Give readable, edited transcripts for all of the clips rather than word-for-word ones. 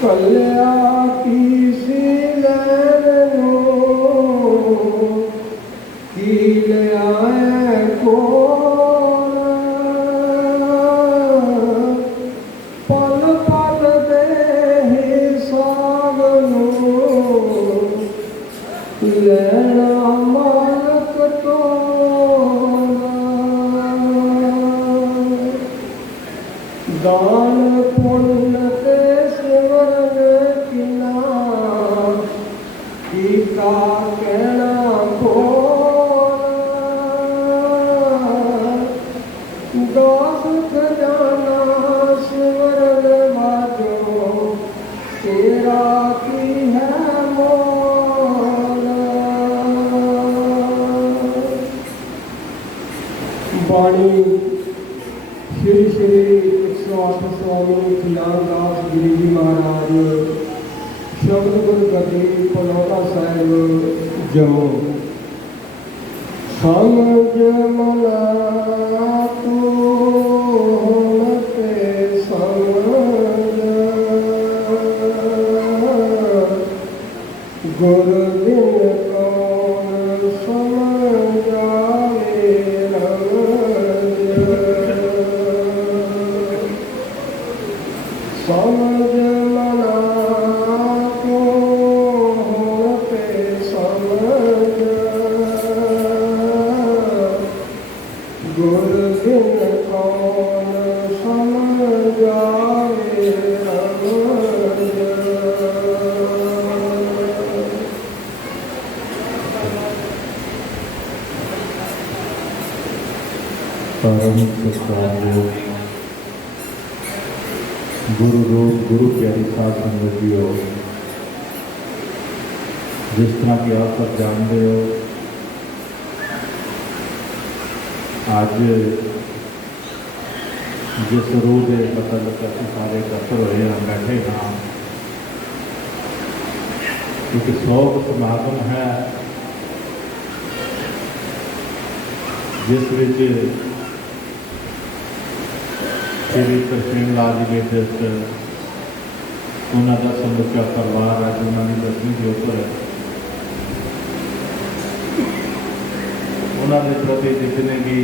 कल्या की सीलैनो की ले आए को पल पल दे हिसाब लेना मालक तो दान पुण्य ते सिमरन किना की का कहना दास खजाना सिमरन बाजो तेरा की है मोला। बाणी श्री श्री 108 स्वामी खिलारदास गिरी जी महाराज शब्द गुरगति पलौटा साहिब जम्मू। समझ मना तू ते समझ गुरु बिन कौन समझावे समझ मना को होते समझ गुरु बिन कौन समझावे परम सत्कार गुरु रूप गुरु प्यारी साध संगत जी हो। जिस तरह कि आप सब जानते हो आज जिस रूह के मतलब अस सारे इकट्ठे होए हैं बैठे हाँ एक 100 समागम है जिस विच श्री तरसेम लाल जी लेटेस्ट उन्होंने समੁੱਚਾ परिवार अज उन्होंने 10वीं जोतर है उन्होंने प्रति जितने भी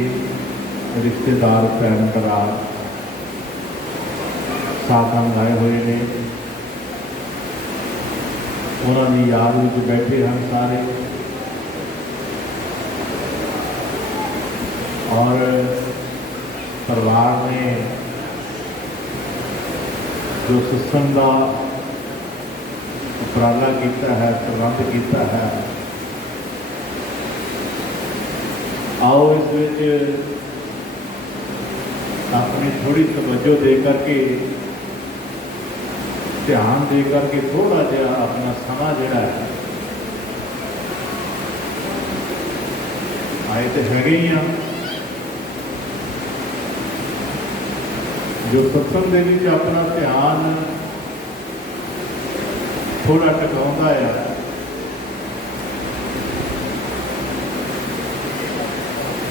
रिश्तेदार भैन भरा साधन लाए हुए ने उन्होंने याद में बैठे हैं सारे और परिवार ने जो सिस्टम का उपराला किया है प्रबंध किया है आओ इस अपनी थोड़ी तवज्जो दे करके ध्यान दे करके थोड़ा जहा अपना समा जोड़ा है आए तो है ही हाँ जो सत्संग के अपना ध्यान थोड़ा टिकाता है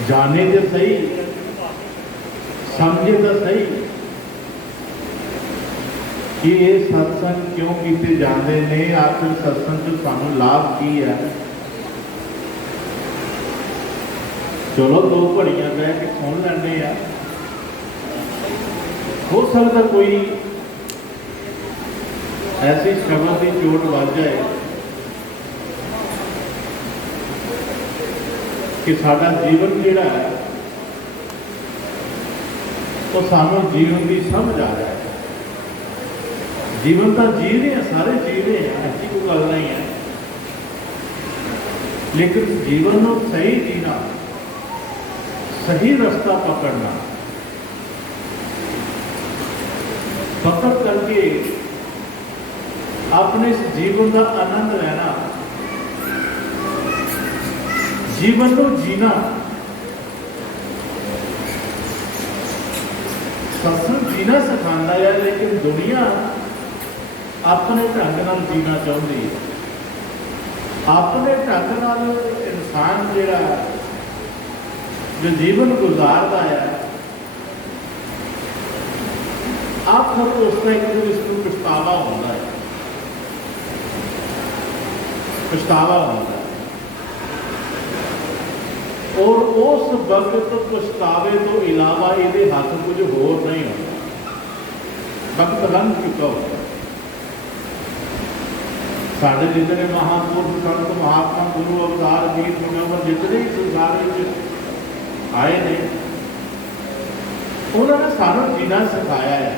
जाने तो सही समझे तो सही कि ये सत्संग क्यों किए जाते हैं आखिर सत्संग से सानू लाभ की है। चलो 2 घड़ियां बह के सुन लेने आ हो सकता कोई ऐसी शब्द की चोट बज जाए कि साडा जीवन जिहड़ा है तो सानू जीवन की समझ आ जाए। जीवन तो जी रहे हैं सारे जी रहे हैं ऐसी कोई गल नहीं है लेकिन जीवन को सही जीना सही रास्ता पकड़ना पकड़ करके अपने इस जीवन का आनंद लेना जीवन को जीना सत्संग जीना सिखाता है लेकिन दुनिया अपने ढंग नाल जीना चाहती है। अपने ढंग नाल इंसान जिहड़ा जो जीवन गुजारता है ਆਖਰ ਉਸ ਦਾ ਇੱਕ ਇਸ ਨੂੰ ਪਛਤਾਵਾ ਹੁੰਦਾ ਹੈ, ਪਛਤਾਵਾ ਹੁੰਦਾ ਹੈ। ਔਰ ਉਸ ਵਕਤ ਪਛਤਾਵੇ ਤੋਂ ਇਲਾਵਾ ਇਹਦੇ ਹੱਥ ਕੁਝ ਹੋਰ ਨਹੀਂ ਹੁੰਦਾ। ਵਕਤ ਲੰਘ ਚੁੱਕਾ ਹੁੰਦਾ। ਸਾਡੇ ਜਿਤਨੇ ਮਹਾਂਪੁਰਖ ਸੰਤ ਮਹਾਤਮਾ ਗੁਰੂ ਅਵਤਾਰ ਵੀਰ ਮੁਨੀਵਰ ਜਿਤਨੇ ਹੀ ਸੰਸਾਰ ਵਿੱਚ ਆਏ ਨੇ, ਉਹਨਾਂ ਨੇ ਸਾਨੂੰ ਜੀਣਾ ਸਿਖਾਇਆ ਹੈ।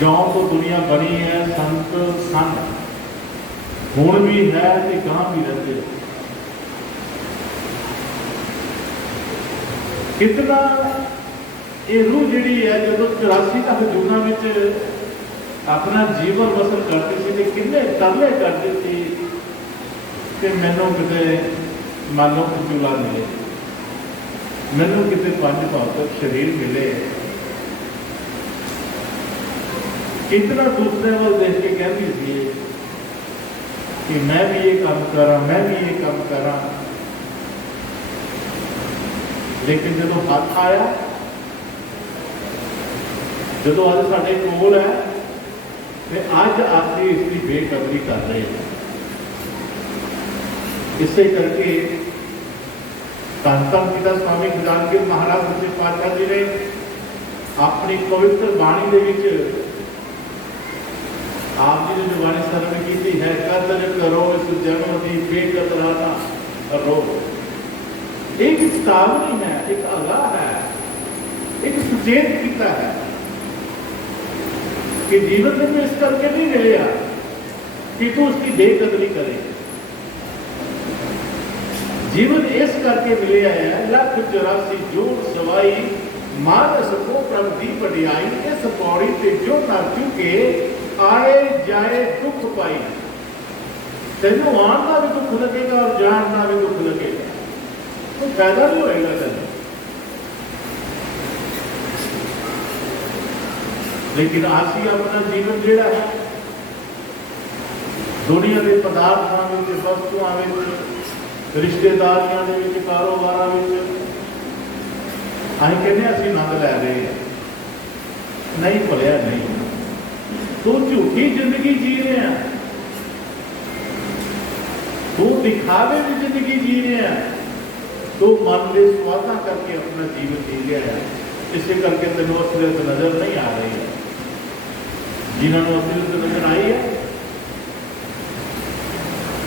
ਜਿਉਂ ਤੋਂ ਦੁਨੀਆ ਬਣੀ ਹੈ ਸੰਤ ਸਨ, ਹੁਣ ਵੀ ਹੈ ਤੇ ਗਾਂ ਵੀ ਰਹਿੰਦੇ। ਕਿਤਨਾ ਇਹ ਰੂਹ ਜਿਹੜੀ ਹੈ ਜਦੋਂ 84 ਤੱਕ ਜੂਨਾਂ ਵਿੱਚ ਆਪਣਾ ਜੀਵਨ ਵਸਲ ਕਰਦੀ ਸੀ ਤੇ ਕਿੰਨੇ ਤਰਲੇ ਕਰਦੀ ਸੀ ਕਿ ਮੈਨੂੰ ਕਿਤੇ ਮੰਨ ਲਓ ਚੂਲਾ ਮਿਲੇ, ਮੈਨੂੰ ਕਿਤੇ 5 ਭੌਤਿਕ ਸਰੀਰ ਮਿਲੇ। ਕਿਤਨਾ ਦੂਸਰੇ ਵੱਲ ਦੇਖ ਕੇ ਕਹਿੰਦੀ ਸੀ ਕਿ ਮੈਂ ਵੀ ਇਹ ਕੰਮ ਕਰਾਂ, ਮੈਂ ਵੀ ਇਹ ਕੰਮ ਕਰਾਂ। ਲੇਕਿਨ ਜਦੋਂ ਹੱਥ ਆਇਆ, ਜਦੋਂ ਅੱਜ ਸਾਡੇ ਕੋਲ ਹੈ ਤੇ ਅੱਜ ਆਪਣੀ ਇਸ ਦੀ ਬੇਕਦਰੀ ਕਰ ਰਹੇ ਹਾਂ। ਇਸੇ ਕਰਕੇ ਧੰਨ ਧੰਨ ਪਿਤਾ ਸਵਾਮੀ ਖਜ਼ਾਨਜੀ ਮਹਾਰਾਜ ਸੱਚੇ ਪਾਤਸ਼ਾਹ ਜੀ ਨੇ ਆਪਣੀ ਪਵਿੱਤਰ ਬਾਣੀ ਦੇ ਵਿੱਚ ਆਪ ਜੀ ਨੇ ਜੋ ਬਾਣੀ ਸਰਵਣ ਕੀਤੀ ਹੈ, ਕਦਰ ਕਰੋ ਇਸ ਜਨਮ ਦੀ ਬੇਕਦਰਾਨਾ ਕਰੋ। एक चेतावनी है, एक आगाह है, एक सुचेत किया है कि जीवन में इस करके नहीं मिलेगा कि तू उसकी बेकदरी करे। जीवन इस करके मिले है 184 जोड़ सवाई मानस को प्रभु बढ़ियाई इस पौड़ी से जो कर चुके आए जाए दुख पाई। तेनों आने का भी दुख लगेगा और जान का भी दुख लगेगा, तो फायदा नहीं होएगा तेन। लेकिन आसी अपना जीवन जोड़ा है दुनिया के पदार्थों में, वस्तुओं में, रिश्तेदारियों के, कारोबार में अं कहने असी आनंद लै रहे हैं। नहीं भलिया नहीं, तू झूठी जिंदगी जी रहे हैं, तू दिखावे की जिंदगी जी रहे हैं, तो मन के स्वादा करके अपना जीवन जी लिया है। इसे करके तेन असलियत नजर नहीं आ रही है। जिन्होंने असलियत नजर आई है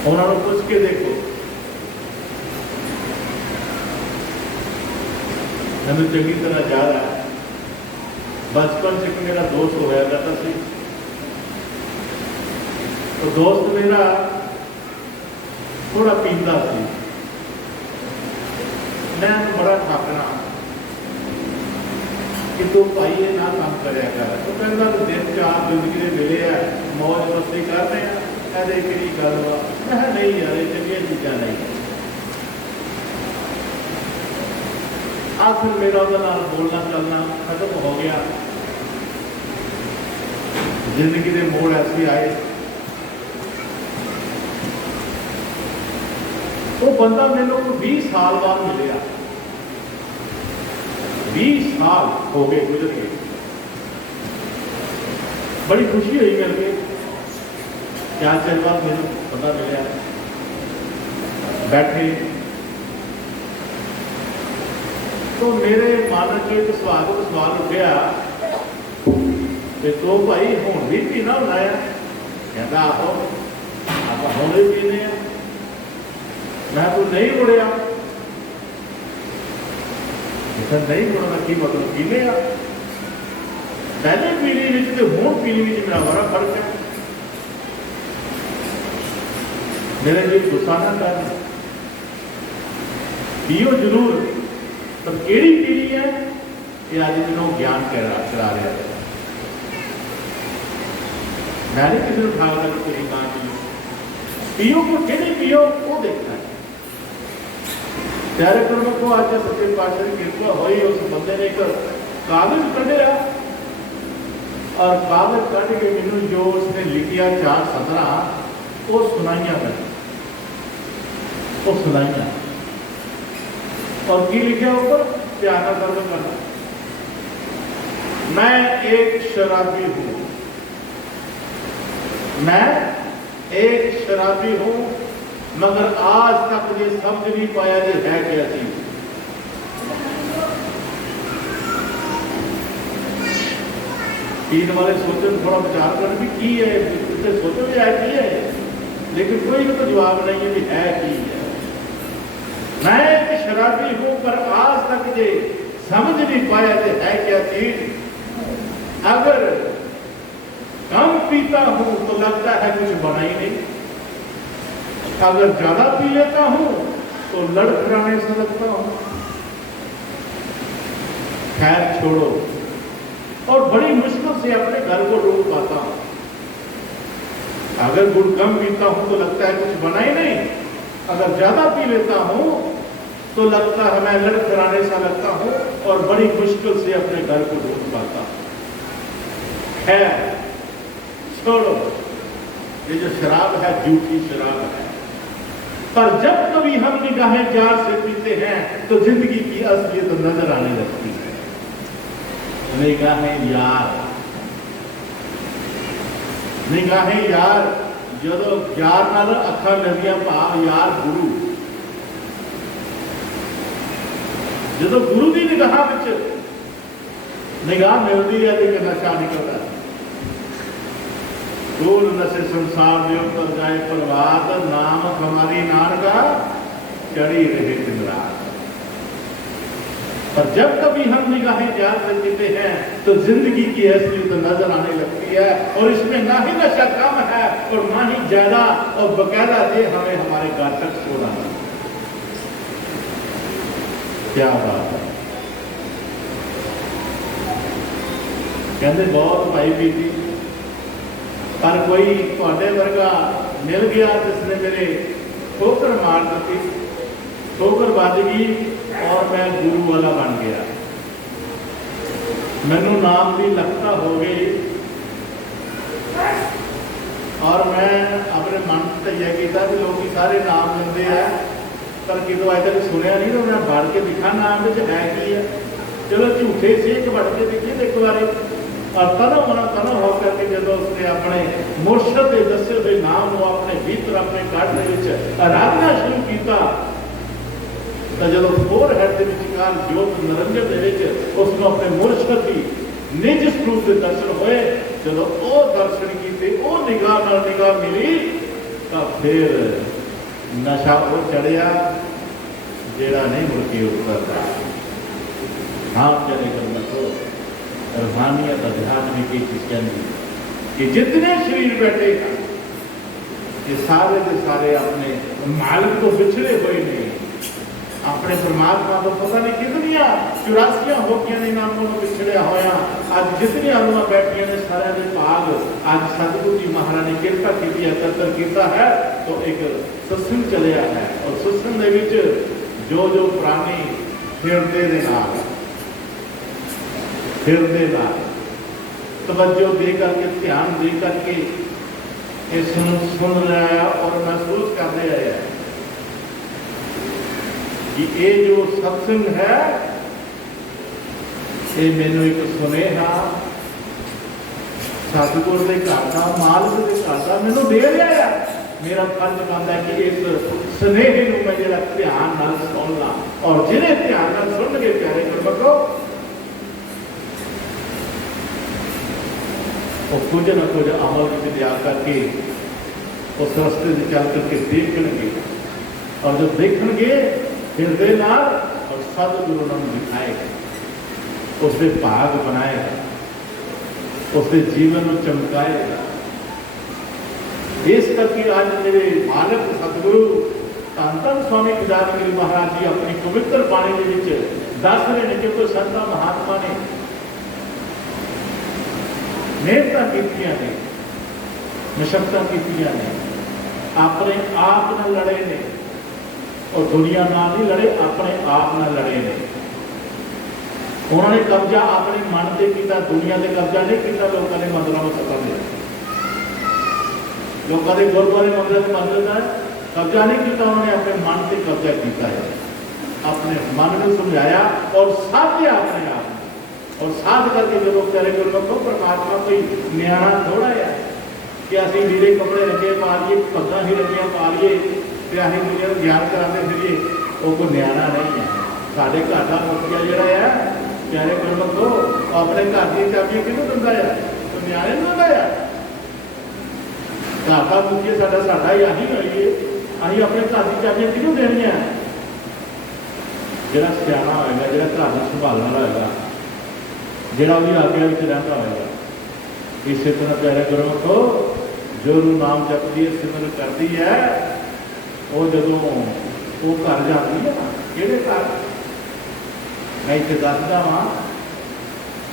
उन्होंने पूछ के देखो। मैंने चंगी तरह जा रहा है, बचपन से मेरा दोस्त होया करता सी, तो दोस्त मेरा थोड़ा पींदा सी, मैं बड़ा ठाकना कि तू भाई ये ना काम करे कर। तो कहता दिन 4 जिंदगी के मिले है, मौज मस्ती कर रहे हैं, कहते कि गल वा। मैं नहीं यार, ये चंगिया चीज़ा नहीं। आखिर मेरा बोलना चलना खत्म हो गया। जिंदगी के मोड़ ऐसे आए, वो बंदा मेरे को 20 साल बाद मिले। 20 साल हो गए गुजर गए। बड़ी खुशी हुई मिल के। क्या चल बाद मेरे बंदा मिले, बैठे तो मेरे मन के एक सवाल उठा तो भाई हूँ भी पीना होना है। कहता आहो आप हूँ भी पीने। मैं तू नहीं मुड़िया, नहीं मुड़ना की मतलब पी लिया। पहले पीली में हूँ पीली में मेरा बड़ा फर्क है। मेरे लिए गुस्सा ना कर, पियो जरूर, पर केड़ी पीली है ये आज मैंने ज्ञान करा रहा है। मैंने किसी को ठाक कर तेरी मां की पियो को केड़ी पियो वो देखना है। त्यारे करो को आज सच्चे पातशाह की कृपा हुई, उस बंदे ने एक कागज कढ़िया और कागज कढ़ के मैनू जो उसने लिखिया 4 सतरां वो सुनाइया मैंने, वो सुनाइया। और की लिखा ऊपर ध्यान करना करना मैं एक शराबी हूं, मैं एक शराबी हूं, मगर आज तक ये समझ नहीं पाया ये है क्या चीज। पीने वाले सोचो थोड़ा विचार कर भी की है, इतने सोचो भी है की है, लेकिन कोई तो जवाब नहीं है भी है की है। मैं एक शराबी हूं पर आज तक ये समझ नहीं पाया ये है क्या चीज। अगर कम पीता हूं तो लगता है कुछ बना ही नहीं, अगर ज्यादा पी लेता हूं तो लड़खड़ाने से लगता हूं। खैर छोड़ो, और बड़ी मुश्किल से अपने घर को रोक पाता हूं। अगर गुड़ कम पीता हूं तो लगता है कुछ बना ही नहीं, अगर ज्यादा पी लेता हूं तो लगता है मैं लड़खड़ाने सा लगता हूं, और बड़ी मुश्किल से अपने घर को रोक पाता हूं। है छोड़ो, ये जो शराब है झूठी शराब है, पर जब कभी हम निगाहें जार से पीते हैं तो जिंदगी की असलियत नजर आने लगती है। निगाहें यार, निगाहें यार, जो यार नाल अखा मिलदियां भाव यार गुरु, जो गुरु की निगाह विच निगाह मिलती है तो नशा निकलता है। दूर नशे संसार में उतर जाए प्रभात, नाम हमारी नानका चढ़ी रहे दिन रात। पर जब कभी हम निगाहें जार से पीते हैं तो जिंदगी की असलियत नजर आने लगती है, और इसमें ना ही नशा कम है और ना ही ज्यादा, और बकायदा ये हमें हमारे घर तक छोड़ा। क्या बात है। कहते बहुत भाई पीती, पर कोई थोड़े वर्गा मिल गया जिसने मेरे ठोकर मार दी, ठोकर बज गई और मैं गुरु वाला बन गया। मैनू नाम की लखता हो गई, और मैं अपने मन से यह किया कि लोग सारे नाम लेंगे हैं, पर कितों अज तक सुनिया नहीं, तो मैं बढ़ के दिखा नाम है की है। चलो झूठे से एक बढ़ के देखिए एक बार, और तनो मना तनो होकर के जो उसने अपने मुर्शद के दसे हुए नाम को अपने भीतर अपने गढ़ आराधना शुरू किया, तो जो फोर हैड के विचकार जोत निरंजन उसको अपने मुर्शद की निज स्वरूप के दर्शन होए। जो वो दर्शन किए, वो निगाह मिली, तो फिर नशा वो चढ़िया जेड़ा नहीं मुड़के उतरता। हाँ चले कर रखो रूहानियत आध्यात्मिक एक चीज कहती कि जितने शरीर बैठे हैं ये सारे के सारे अपने मालिक को बिछड़े हुए नहीं, अपने परमात्मा को पता नहीं कितनिया 84 हो गया ने नामों को बिछड़िया होया। आज जितनी आत्मा बैठिया ने सारे के भाग आज सतगुरु जी महाराज ने किरपा की एकत्र किया है, तो एक सत्संग चलिया है, और सत्संग के जो प्राणी हिरदे नाल तवज्जो दे करके ध्यान दे करके इस सुन रहा है और महसूस कर रहा है कि ये जो सत्संग है ये मैनू एक सुनेहा सतगुर के घर का मालिक के घर का मैनू दे रहा है। मेरा फर्ज बनता है कि इस स्नेह को मैं जरा ध्यान नाल सुन ला, और जिन्हें ध्यान नाल सुन के प्यारे गुरबखो वो कुछ न कुछ अमल में लिया करके उस रास्ते से चल करके देखेंगे, और जब देखेंगे हृदय नाल और सतगुरु नाम दिखाएगा, उसके भाग बनाएगा, उसके जीवन में चमकाएगा। इस करके आज मेरे मालिक सतगुरु धन धन स्वामी केदारगिरी महाराज जी अपनी पवित्र बाणी के दस रहे हैं कि कोई संता महात्मा ने मेहनत कीतियां ने, मशक्कत कीतियां ने, अपने आप न लड़े ने, और दुनिया ना नहीं लड़े, अपने आप न लड़े ने। उन्होंने कब्जा अपने मन से किया, दुनिया से कब्जा नहीं किया। लोगों ने मंदिरों में सफर लिया, लोगों ने गुरुद्वारे मंदिर में मंदिर का कब्जा नहीं किया, उन्होंने अपने मन से कब्जा किया है, अपने मन को समझाया और साधे अपने आप, और साध करके जो लोग प्यारे गुरमुखो परमात्मा कोई न्याणा थोड़ा है कि असं लीड़े कपड़े लगे पा लिए पग्गा ही लगियां पा लिए तो अं दुनिया को ज्ञान कराते फिरिए वो कोई न्याणा नहीं है। साढ़े घर का मुखिया जोड़ा है प्यारे गुरमुखो अपने घर की चाबियां किनू दिंदा है तो न्याणे नूं दिंदा है। घर का मुखिया साडा ही आही होइए अं अपने घर की चाबियां किनू देनियां जिहड़ा सियाणा होएगा जिहड़ा घर नूं संभालण वाला होएगा जिहड़ा भी आज्ञा विच रहिंदा होएगा। इस तरह प्यारे गुरमुखो जो नाम जपदी है सिमरन करती है वो जदों वो घर जाती है ना किहड़े घर मैं इत्थे दसदा वां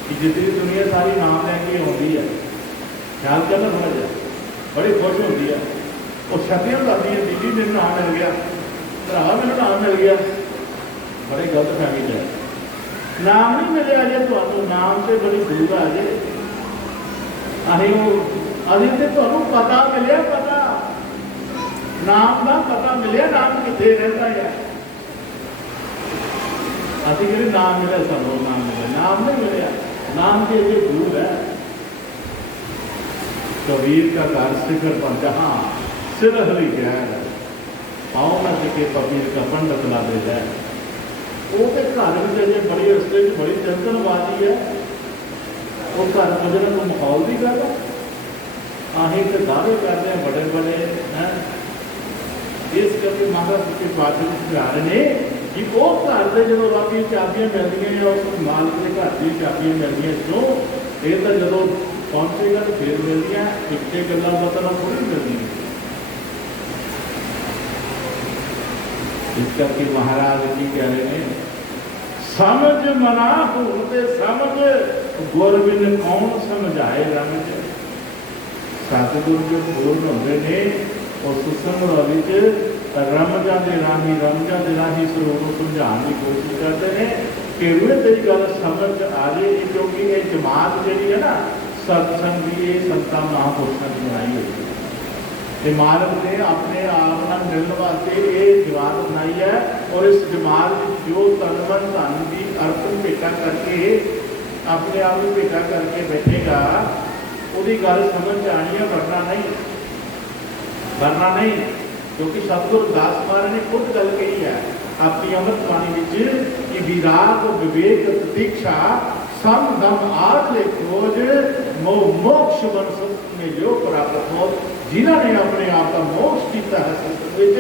कि जितनी दुनिया सारी नाम लैके आउंदी है ख्याल करना थोड़ा जिहा बड़ी खुश होती है वो छतियां करती है दीदी मेरे नाम मिल गया भरावा मैनूं नाम मिल गया बड़े गलत फहमी है नाम नहीं मिले अजे तो नाम से बड़ी दूर आ जाए अभी तो तुहानूं पता मिले पता नाम का पता मिले नाम कितने रहता है अभी कि नाम मिले सानूं नाम मिले नाम नहीं मिले नाम के लिए दूर है। कबीर का घर शिखर पर जहाँ सिर हरी गैर आओ न सके कबीर का पंडित ला दे जाए वो तो घर में अजे बड़ी रस्ते बड़ी चंदनबाजी है वो घर बजने को माहौल की गल है अं तो दावे करते हैं बड़े बड़े हैं। इस करके महाराज सच्चे पातशाह समझा रहे हैं कि वो घर से जो रब की चाबियां मिलदियां या उस मालिक के घर की चाबियां मिलदियां क्यों ये तो जो पहुंचेगा तो फिर मिलदियां पिछले गल्लां पता थोड़ी मिलदियां। इस करके महाराज जी कह रहे हैं समझ मना होते समझ गुर बिन कौन समझाए रमज। सतगुर जो पूर्ण होंगे ने और सुसंग रमजा के राही सरोवर को समझाने की कोशिश करते हैं कि रुए तेरी गल समझ आ जाए क्योंकि ये जमात जी है ना सत्संग की ये संतां महापुरुषों की बनाई हुई है। मालक ने अपने आप न मिलने वास्ते ये जमात बनाई है और इस जमात जो तनमन धन की अर्पण भेटा करके अपने आप को भेटा करके बैठेगा उसकी गल समझ आनी है वरना नहीं क्योंकि सतगुरु दास महाराज ने खुद गल कही है अपनी अमृत बाणी कि विराग विवेक प्रतीक्षा सम दम आद ले खोज मोक्ष बन में जो प्राप्त हो जिन्होंने अपने आप का मोक्ष किया है संस्कृत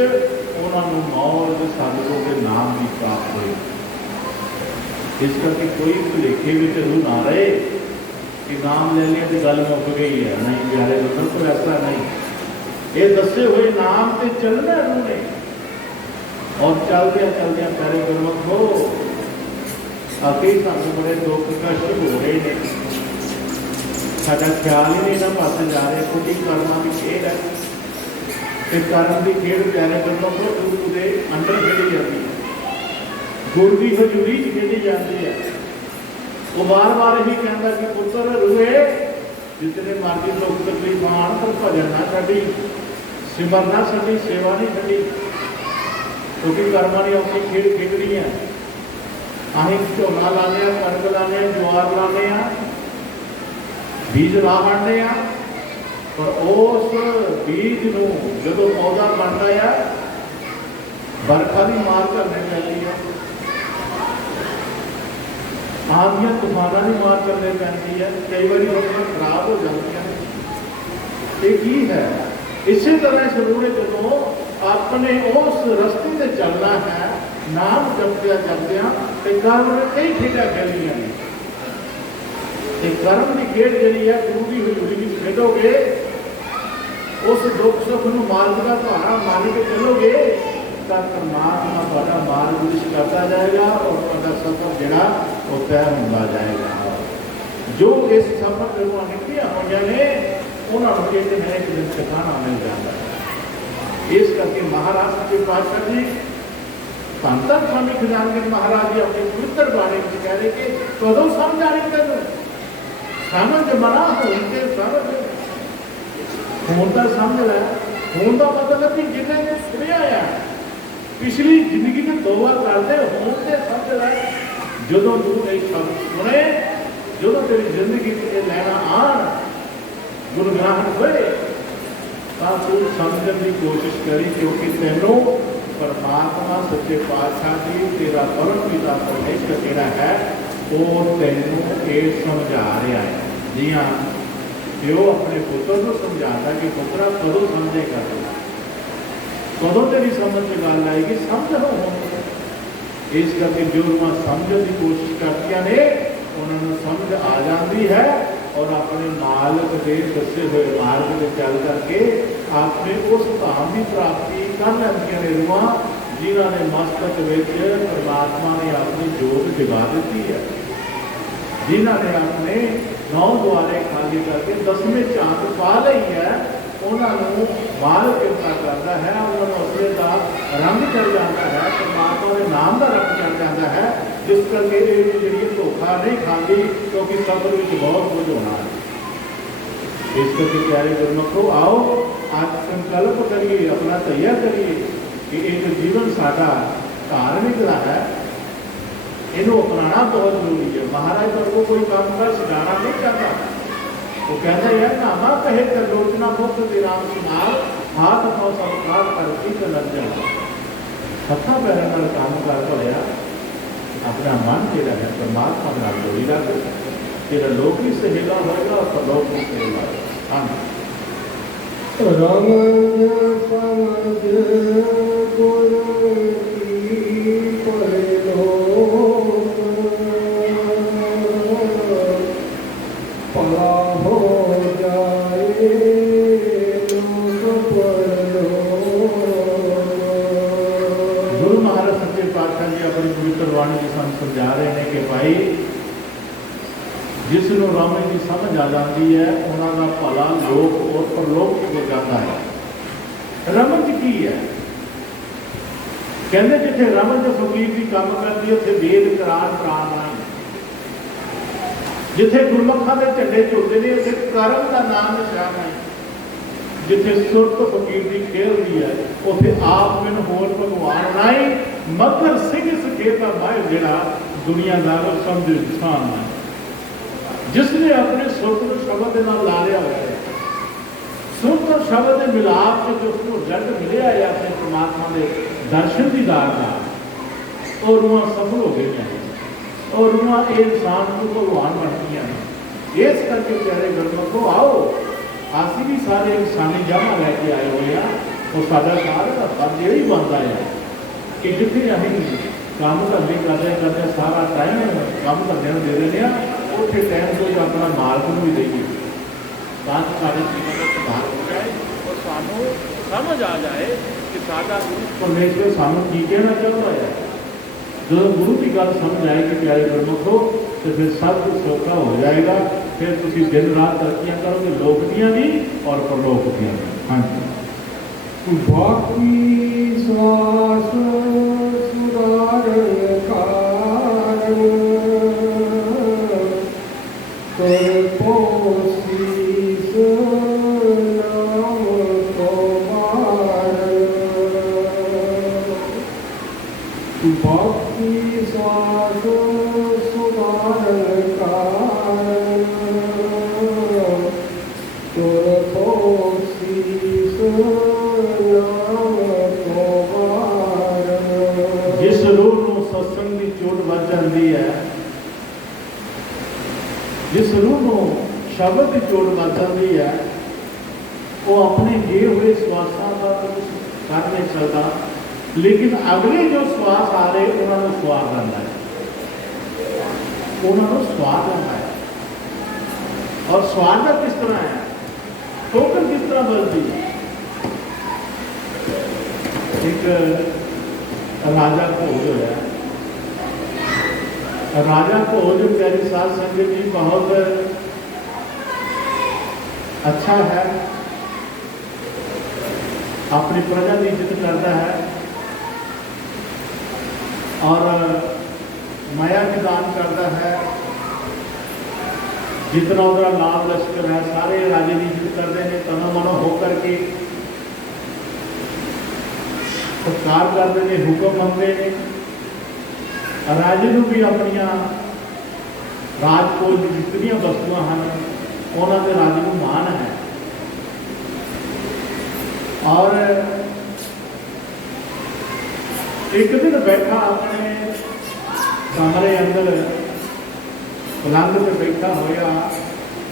उन्होंने मौज सतगुरु के नाम की प्राप्त हुई। इस करके कोई भुलेखे में रू ना रहे कि नाम ले लिया तो गल मुक गई है नहीं प्यारे लोगों को ऐसा नहीं ये दसे हुए नाम से चलना उन्होंने और चलद्या प्यारे गुरमुख हो अभी सानू बड़े दुख कष्ट हो रहे हैं साडा ख्याल ही नहीं ना पास जा रहे खुद कर्मां की खेड है ते कर्म की खेड प्यारे गुरमुख हो गुरु के अंदर खेडी जाती है गुरु की हजूरी खेडी जाती है। वो बार बार ही कहता कि पुत्र रुए जितने मर्जी दुख तकलीफ आन पर भजन ना छड्डी सिमर ना छड्डी सेवा नहीं छड्डी क्योंकि कर्मां ने अपनी खेड खेडनी है। अं झोना लाने कणक लाने ज्वार लाने बीज ला बनने पर उस बीज को जो पौधा बनता है बरखा की मार करने पैती है आंधियां तूफाना की मार करने पैती है कई बार फसलें खराब हो जाती है। इसी तरह शुरू ने जो अपने उस रस्ते से चलना है नाम जपद्या कर्म ने कई खेडा खेलिया ने कर्म की खेड जी है गुरु की हजूरी में खेडोगे उस दुख सुख में मार्ग का सहारा मान के चलोगे तो परमात्मा थोड़ा मार्गदर्श करता जाएगा और थोड़ा सफर जड़ा वो तय होता जाएगा। जो इस सफर को निकलिया हुई ने उन्होंने कहते हैं एक दिन ठिकाना मिल जाता है। इस करके महाराज सच्चे पातशाह जी धन धन स्वामी खजानवी महाराज जी अपने पवित्र बाणी में कह रहे कि कदों समझ आने तेन समझ मना होते समझ हूं तो समझ लै हूं का मतलब कि जिन्हें ने सुनिया है पिछली जिंदगी में 2 बार करते हूं तो समझ लै जो तू एक शब्द सुने जो तेरी जिंदगी में लैना आन गुणग्राहण होए तो तू समझने की कोशिश करी, क्योंकि तेनों परमात्मा सच्चे पातशाह जी तेरा परम पिता परमेश्वर तेरा है वो तेनों ये समझा रहा है। जी हाँ, प्यो अपने पुत्र को समझाता कि पुत्रा कदों समझेगा, कदों तेरी समझ में गल आएगी, समझ लो हम। इस करके जो वहाँ समझने की कोशिश करती ने उन्होंने समझ आ जाती है और अपने मालिक के दसे हुए मार्ग में चल करके अपने उस धाम की प्राप्ति कर लेंदियां ने रूह जिन्होंने मस्तक विच परमात्मा ने अपनी जोत जगा दी है, जिन्होंने अपने 9 द्वारे खाली करके 10वें चांद पा ली है, उन्होंने माल कृपा करता है, उन्होंने उसले का रंग चढ़ जाता है, परमात्मा के नाम का रंग चढ़ जाता है, जिस करके जी धोखा नहीं खाती, क्योंकि सफर में बहुत कुछ होना है। इस करके प्यारे गुरमुखो आओ आज संकल्प करिए, अपना तैयार करिए कि एक जीवन साडा धार्मिक का है, इन्हों अपनाना बहुत जरूरी है। महाराज पर को कोई काम कर सिखाना नहीं चाहता, वो कहता है नामा कहे कर लोचना मुक्त विराम सुनार हाथ पाँव संस्कार करती तो लग जाए। हथा पैर काम कर लिया, अपना मन तेरा है परमात्मा का जोड़ी रख, तेरा लोक भी सहेला होएगा और परलोक भी सहेला होगा। हाँ रमज समझ गुरु की परलोक पला हो जाए लोक परलोक। गुरु महाराज सच्चे पातशाह जी अपनी पवित्र वाणी के साथ समझा रहे हैं कि भाई जिसनों रमज की समझ आ जाती है उन्होंने भला लोक और परलोक हो जाता है। रमज की है कहते जिथे रमज फकीर की काम करती है उत्थे वेद कुरान प्राण नहीं, जिथे गुरमुखा के झंडे झुलते हैं उत्थे कर्म का नाम निशान नहीं, जिथे सुरत फकीर की खेलती है उत्थे आप मैनू होर भगवान नहीं, मगर सिंह सखेता माहिर जिहड़ा दुनियादार समझ इंसान है, जिसने अपने सुरत शब्द के नाल ला लिया हुआ है। सुरत और शब्द के मिलाप से जो उसको रिजल्ट मिले है अपने परमात्मा के दर्शन की दार का, और वहाँ सफल हो गए हैं और वहाँ इंसान को भगवान बनती हैं। इस करके प्यारे गुरमुखो आओ असी भी सारे इंसानी जमा लैके आए हुए हैं, और साडा सारा फर्ज यही बनता है कि जिथे अभी काम धंधे करते सारा टाइम काम धंधे दे देने उसे टाइम को जो अपना मार्ग में भी देगी ताकि सारे जीवन में सुधार हो जाए और सानू समझ आ जाए कि साडा परमेश्वर सानू की कहना चाहता है। जो गुरु की गल समझ आएगी प्यारे गुरमुखो तो फिर सब कुछ सौखा हो जाएगा, फिर तुम दिन रात तरक्कियां करोगे, लोक दियां भी और परलोक दियां भी। हाँ जी बाकी श्वास सुधारण कारण कर पोसीस नाम को मारण। बाकी श्वास सुधारण कारण कर पोसीस जिस रूह को सत्संग की चोट बच जाती है, जिस रूह को शब्द की चोट बच जाती है, वो अपने दिए हुए श्वासा का तो कुछ कर नहीं सकता, लेकिन अगले जो श्वास आ रहे उन्होंने स्वाद आना है, उन्होंने स्वाद आना है। और स्वाद का किस तरह है, टोकन किस तरह बदलती है। एक राजा भोज होया, राजा भोज प्यारी साध संगत जी बहुत अच्छा है, अपनी प्रजा की इज्जत करता है और माया की दान करता है, जितना उतना लाभ लश्कर है सारे राजे की इज्जत करते हैं, तनो मनो होकर के सत्कार करते हैं, हुक्म मनते हैं, राजे को भी अपन ਰਾਜ ਕੋਲ ਜਿਤਨੀਆਂ ਵਸਤੂਆਂ ਹਨ ਉਹਨਾਂ ਦੇ ਰਾਜ ਨੂੰ ਮਾਣ ਹੈ। ਔਰ ਇੱਕ ਦਿਨ ਬੈਠਾ ਆਪਣੇ ਕਮਰੇ ਅੰਦਰ ਪਲੰਗ ਤੇ ਬੈਠਾ ਹੋਇਆ,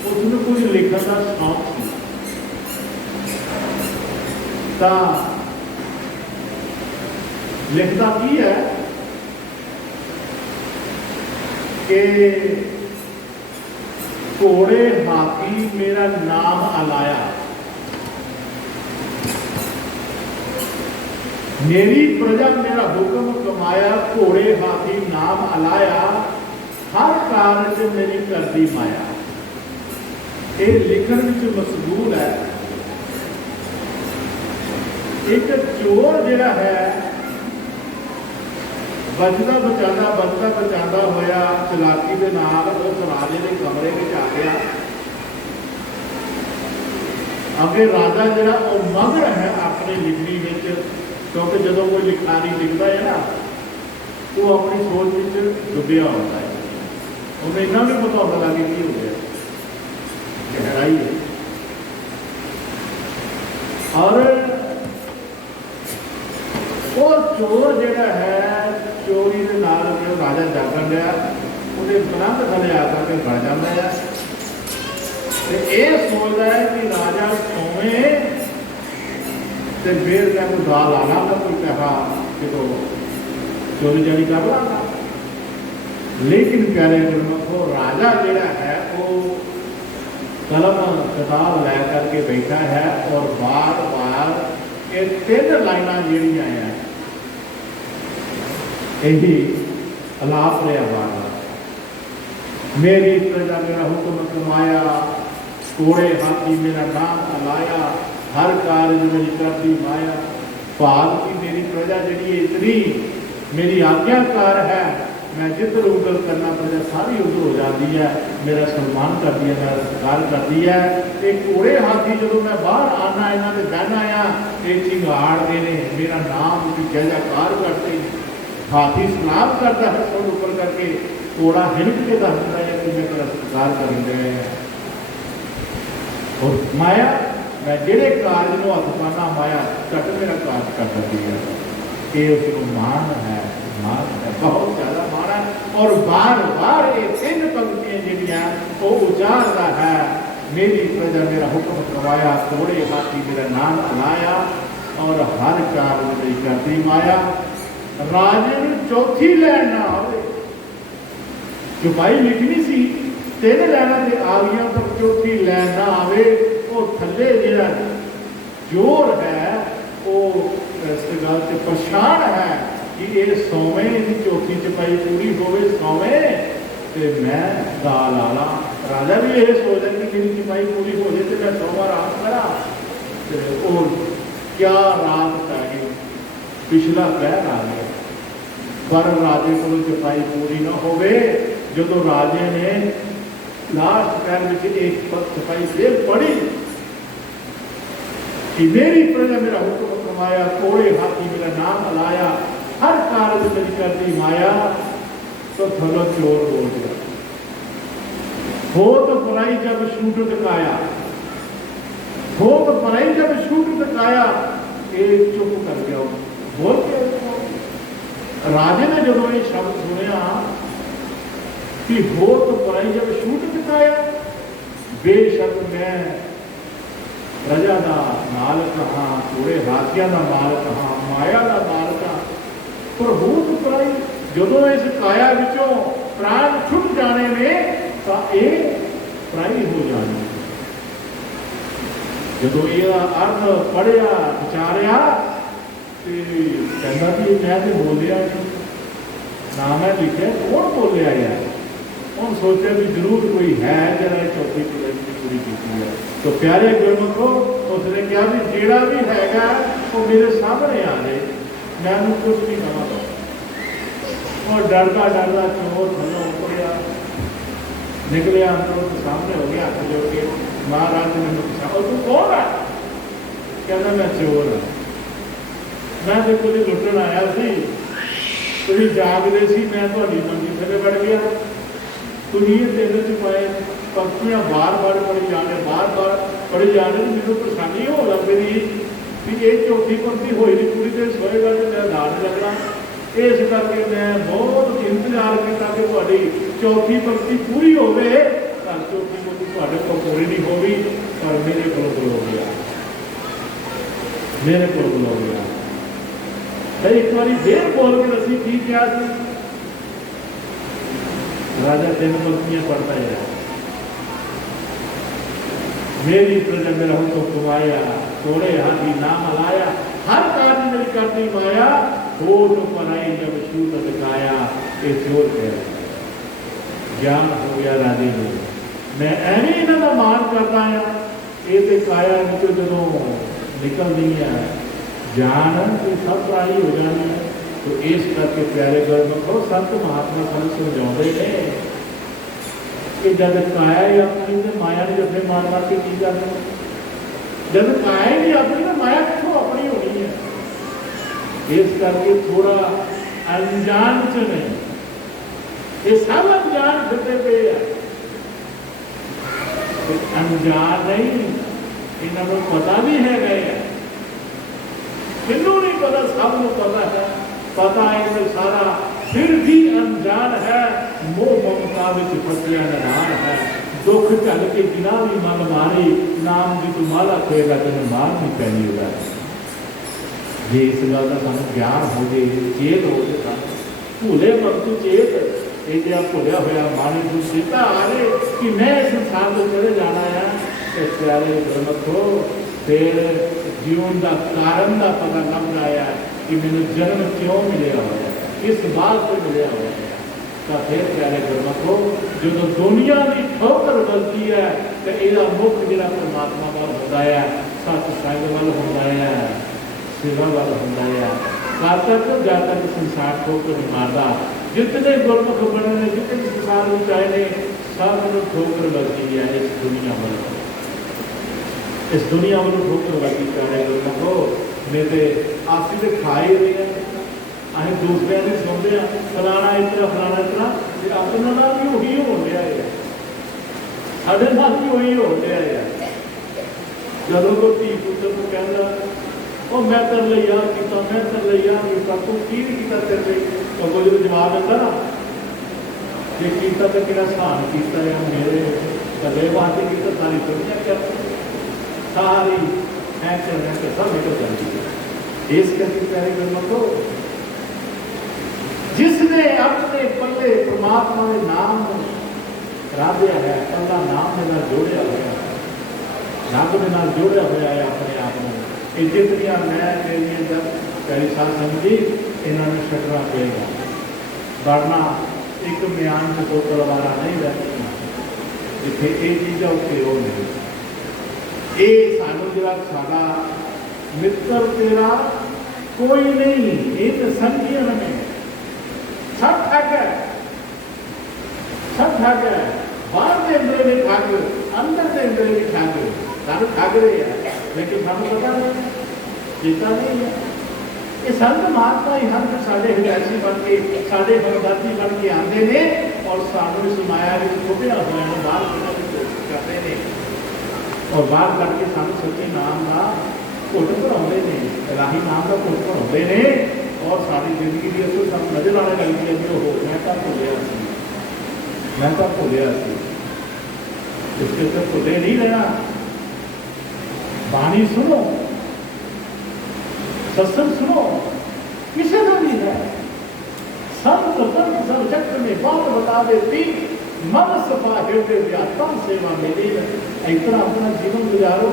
ਉਸਨੂੰ ਕੁਝ ਲਿਖਣ ਦਾ ਸ਼ੌਕ ਸੀ। ਤਾਂ ਲਿਖਦਾ ਕੀ ਹੈ ਕਿ ਘੋੜੇ ਹਾਥੀ ਮੇਰਾ ਨਾਮ ਅਲਾਇਆ, मेरी प्रजा मेरा हुक्म कमाया, घोड़े हाथी नाम अलाया, हर कारज मेरी करदी माया। ये लिखण विच मशगूल है। एक चोर जिहड़ा है बचदा बचांदा होया चलाकी दे नाल उस राजे के कमरे में आ गया। अगे राजा जिहड़ा वो मगन है अपनी लिखनी विच, क्योंकि जो कोई लिखारी लिखता है ना तो अपनी सोच में डुबिया होता है, उन्हें इतना भी पता होता लगे कि हो गया गहराई है। और वो चोर जिहड़ा है चोरी के नाल जो राजा जागण लिया उन्हें पलंग थले आकर के बढ़ जाता है, तो यह सोचता है कि राजा सोवे तो फिर मैं कोई दाल आना तो कोई कहा कि तो चोरी जारी कर लागा। लेकिन प्यारे गुरमुखो राजा जिहड़ा है वो कलम किताब लै करके बैठा है और बार बार ये 3 लाइना जिहड़ियां हैं यही अलाप रहा बार, मेरी प्रजा मेरा हुक्म कमाया, घोड़े हाथी मेरा नाम अलाया, हर कार्य मेरी करती माया। भाग की मेरी प्रजा जी इतनी मेरी आज्ञाकार है, मैं जिधर उधर करना प्रजा सारी उधर हो जाती है, मेरा सम्मान करती है, मेरा सत्कार करती है। एक घोड़े हाथी जो मैं बाहर आना इन्हों ने बहना आ ये चिंगाड़ते हैं, मेरा नाम की जय जयकार करते हैं। हाथी सलाम करता है सुर ऊपर करके, घोड़ा हिलक के दसता है कि मैं तेरा सत्कार कर गए हैं। और माया मैं जेड़े कार्य को हथ पाना माया झट मेरा कार्य कर देती है, ये उसको मान है बहुत ज्यादा मान है। और बार बार ये 3 पंक्तियां जिहड़ियां वो उचारता है, मेरी प्रजा मेरा हुक्म करवाया, घोड़े हाथी मेरा नाम अलाया, और हर कार्य मेरी करती माया। राजे नूं चौथी लैन ना आवे, चौपाई लिखनी सी 3 लैना ते आ गई, पर चौथी लैन ना आवे। वो थले जिहड़ा जोर है वो इस गल से परेशान है कि ये सौवे इहदी चौथी चौपाई पूरी होवे सौवे ते मैं दाल आला। राजा भी ये सोचदा कि मेरी चौपाई पूरी हो जाए तो मैं सोमवार आराम करा। और क्या रात पै गई, पिछला पहर आ गया, पर राजे को चौपाई पूरी ना होवे। जो राजे ने लास्ट पैर में एक चौपाई फिर पढ़ी कि मेरी प्रजा मेरा हुक्म कमाया, घोड़े हाथी मेरा नाम अलाया, हर कार्य मेरी करती माया, तो थलो चोर बोल गया, हो तो पराई जब छूट तकाया, हो तो पराई जब छूट तकाया। ये चुप कर गया, बोल के राजे ने जो ये शब्द सुनिया कि हो तो पराई जब छूट तकाया, बेशक मैं प्रजा का मालक हाँ, घोड़े हाथियों का मालक हाँ, माया का मालक हाँ, पर हो तो पराई जो इस काया विचों प्राण छुट जाने ने तो ये पराई हो जानी। जो ये अर्थ पढ़िया विचारिया तो कहता कि मैं तो बोलिया ना, मैं लिखे कौन बोलिया यार, उन सोचा भी जरूर कोई है जरा चौथी पूरी की है। तो प्यारे गुरमुखो उसने कहा भी जेड़ा भी हैगा वो मेरे सामने आ जाए, मैं कुछ नहीं कहा। और डरता डरता चोर थल्लों उतरिया, निकलिया अंदरों के सामने हो गया, हाथ जोड़ के महाराज ने पूछा और तू कौन है? कहना मैं चोर हाँ, मैं तो कुछ लुटन आया सी, तुम जागते सी, मैं थोड़ी मंजी थले बढ़ गया ਤੁਸੀਂ ਇਹ ਦਿਨ ਚ ਪਾਏ ਪੰਕਤੀਆਂ ਬਾਰ-ਬਾਰ ਪੜ੍ਹੀ ਜਾਣੇ, ਬਾਰ-ਬਾਰ ਪੜ੍ਹੀ ਜਾਣੇ, ਮੈਨੂੰ ਪਰੇਸ਼ਾਨੀ ਹੋ ਲੱਗ ਪਈ ਵੀ ਇਹ ਚੌਥੀ ਪੰਕਤੀ ਹੋਈ ਨਹੀਂ ਪੂਰੀ ਤੇ ਸੋਏਗਾ ਤੇ ਮੇਰਾ ਦਾੜ ਲੱਗਣਾ। ਇਸ ਕਰਕੇ ਮੈਂ ਬਹੁਤ ਇੰਤਜ਼ਾਰ ਕੀਤਾ ਕਿ ਤੁਹਾਡੀ ਚੌਥੀ ਪੰਕਤੀ ਪੂਰੀ ਹੋਵੇ, ਪਰ ਚੌਥੀ ਪੰਕਤੀ ਤੁਹਾਡੇ ਕੋਲ ਪੂਰੀ ਨਹੀਂ ਹੋਈ, ਪਰ ਮੇਰੇ ਕੋਲ ਹੋ ਗਿਆ, ਮੇਰੇ ਕੋਲ ਹੋ ਗਿਆ। ਤੇ ਇੱਕ ਵਾਰੀ ਫੇਰ ਬੋਲ ਕੇ ਅਸੀਂ ਕੀ ਕਿਹਾ ਸੀ, राजा तीन पंक्तियां पढ़ता है, मेरी प्रजा मेरा हो तो कुमाया, तोड़े हाथी नाम हलाया, हर कार्य मेरी करती माया, होठ पर आई जब छूट दिखाया, ये चोर है ज्ञान हो गया राजे को, मैं एवं इन्हों का मान करता है, ये तो काया जो जो निकलनी है जान तो सब प्राणी हो जानी है। तो इस करके प्यारे गुरमुखो संत महात्मा ਸਾਨੂੰ ਸਮਝਾਉਂਦੇ ਨੇ कि जब काया ही अपनी तो माया ने जब मार मार के की करना, जब काया ही नहीं अपनी तो माया कितों अपनी होनी है। इस करके थोड़ा अनजान च नहीं, ये सब अनजान फिरते पे है, अनजान नहीं, इन्होंने पता भी है गए किन्नू नहीं पता, सब को पता है, पता है तो सारा, फिर भी अनजान है, मोह ममता में फसिया नदान है, दुख झल के बिना भी मन मारी, नाम की तू माला खोएगा तेन मार नहीं पैनी होगा। जे इस गल का सानू ज्ञान हो जाए, चेत हो जाए, भूले परतु चेत, ये भुलिया होया माने तू चेता आ रहे कि मैं इस संसार को चले जाना है, इस प्यारे गुरमुखो फिर जीवन का कारण का पता लग आया कि मैंने जन्म क्यों मिले हुआ है, किस बात से मिले हुआ है। तो फिर प्यारे गुरमुखो जो दुनिया की ठोकर बलती है तो यह मुख जो परमात्मा वाल होता है, सत्संग वाल होता है, सेवा वाल होता है, तब तक जब तक संसार ठोकर नहीं मारता। जितने गुरमुख बने ने, जितने संसार में आए ने, सब ठोकर लगती है इस दुनिया वाल, इस दुनिया वालों ठोकर लगी प्यारे गुरमुखो। नहीं तो आपसी तो खा ही रहे हैं, अं दूसरे की सुनते हैं फलाना इतना फलाना इतना, अपने नाल भी उही हो रहा है, साढ़े नाल भी उही हो रहा है। जदों कोई धी पुत्र को कहता वो मैं तेरे लिए याद किया, मैं तेरे लिए याद किया, तू की किया तेरे लिए, तो कोई जो जवाब दिता ना जे किया तो कि सहन किया है, मेरे भले वास्ते किया, सारी दुनिया क्या सारी मैं के सब निकल जाती है। इस करके प्यारे गुरमुखो जिसने अपने पल्ले परमात्मा ने नाम राधिया है, पल्ला नाम के नाल जोड़िया हुआ, रब के नाल जोड़िया हुआ है अपने आप में, ये जितनियां मैं मेरी जब प्यारी साध संगत जी इन्होंने छटना पड़ेगा, वरना एक म्यान से दो तलवारा नहीं रहती, जिथे ये चीज़ा उत्ते वो नहीं। ये सानू जरा साडा मित्र तेरा कोई नहीं, ये तो संगियन में सब ठग है, सब ठग है, बाहर के इंद्र भी ठग, अंदर के इंद्र भी ठग, सानू ठग रहे हैं, लेकिन सानू पता नहीं, चेता नहीं है। ये संत महात्मा ही हम साढ़े हिदायती बन के, साढ़े हमदर्दी बन के आते हैं और सानू इस माया में छुपे हुए हैं, बाहर करने की कोशिश करते हैं और बाहर करके सानू सच्चे नाम का घुट पढ़ाते हैं, राही नाम का घुट पढ़ाते हैं और सारी जिंदगी की असो सब नजर आने लगती है कि हो मैं तो भुलिया सी, मैं तो भुलिया सी। इसके ऊपर भुले नहीं रहना, बाणी सुनो, सत्संग सुनो, किसी का भी है, संत संत सब चक्र में बात बता देती, मन सफा हृदय व्यात्म सेवा मिली। इतना अपना जीवन गुजारो,